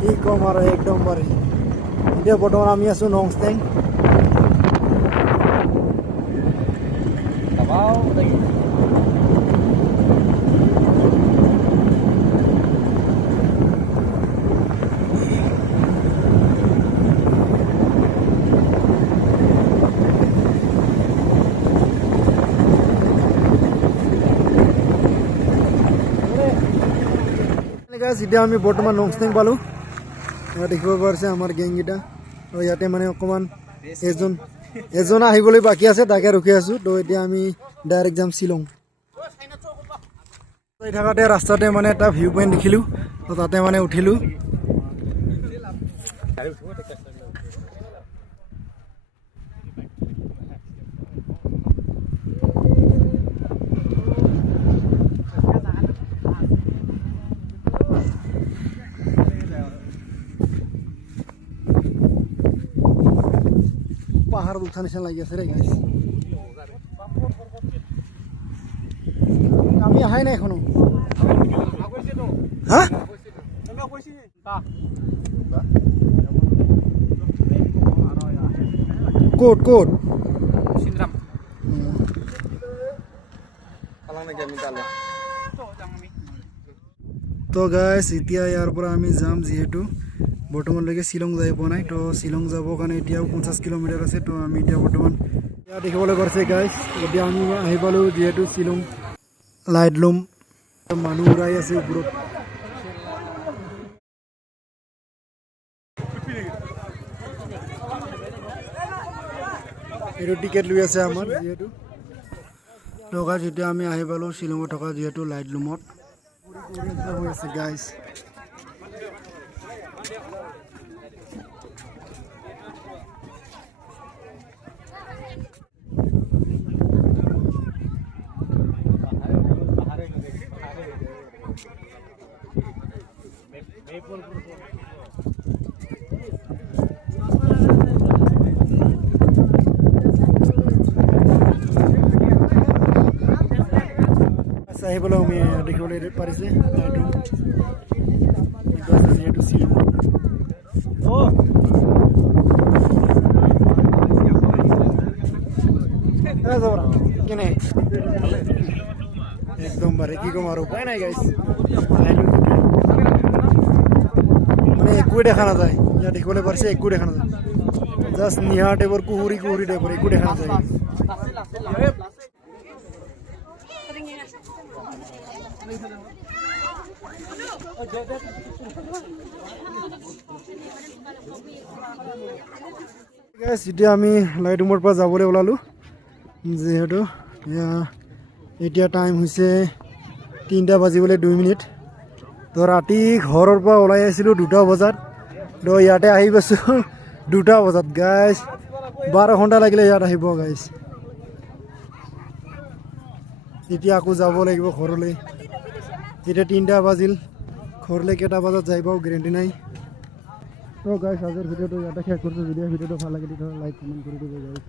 কি কম আৰু একদম বাৰে এতিয়া বৰ্তমান আমি আছো নংষ্টেং এতিয়া আমি বৰ্তমান নংষ্টেং পালোঁ দেখিব পাৰিছে আমাৰ গেংকেইটা আৰু ইয়াতে মানে অকণমান এজন আহিবলৈ বাকী আছে তাকে ৰখি আছোঁ তো এতিয়া আমি ডাইৰেক্ট যাম শ্বিলং থাকোঁতে ৰাস্তাতে মানে এটা ভিউ পইণ্ট দেখিলোঁ তো তাতে মানে উঠিলোঁ পাহাৰত উঠা নিচিনা লাগি আছে ৰে গাইছ আমি আহাই নাই এখনো হা ক'ত তো গাইছ এতিয়া ইয়াৰ পৰা আমি যাম যিহেতু বৰ্তমানলৈকে শ্বিলং যাই পোৱা নাই তো শ্বিলং যাবৰ কাৰণে এতিয়াও 50 কিলোমিটাৰ আছে তো আমি এতিয়া বৰ্তমান ইয়াত দেখিবলৈ পাইছে গাইছ এতিয়া আমি আহি পালোঁ যিহেতু শ্বিলং লাইটলুম মানুহ উৰাই আছে ওপৰত এইটো টিকেট লৈ আছে আমাৰ যিহেতু তো গাইছ এতিয়া আমি আহি পালোঁ শ্বিলঙত থকা যিহেতু লাইটলুমত হৈ আছে গাইছ আহিবলৈ আমি দেখিবলৈ পাৰিছে যিহেতু শ্বিলং কেনে একদম বাৰে কি ক'ম আৰু উপায় নাই গাইছ মানে একোৱে দেখা নাযায় ইয়াত দেখিবলৈ পাৰিছে একো দেখা নাযায় জাষ্ট নিহা টাইপৰ কুহুৰি টাইপৰ একো দেখা নাযায় এতিয়া আমি লাইটলুমৰ পৰা যাবলৈ ওলালোঁ যিহেতু এতিয়া টাইম হৈছে 3টা বাজিবলৈ 2 মিনিট তো ৰাতি ঘৰৰ পৰা ওলাই আহিছিলোঁ 2টা বজাত তো ইয়াতে আহি পাইছোঁ 2টা বজাত গাইছ 12 ঘণ্টা লাগিলে ইয়াত আহিব গাইছ এতিয়া আকৌ যাব লাগিব ঘৰলৈ এতিয়া 3টা বাজিল ঘৰলৈ কেইটা বজাত যাই পাওঁ গেৰেণ্টি নাই তো গাইছ আজিৰ ভিডিঅ'টো ইয়াতে শেষ কৰিছোঁ যদি ভিডিঅ'টো ভাল লাগে তেতিয়াহ'লে লাইক কমেণ্ট কৰি দিব গাইছ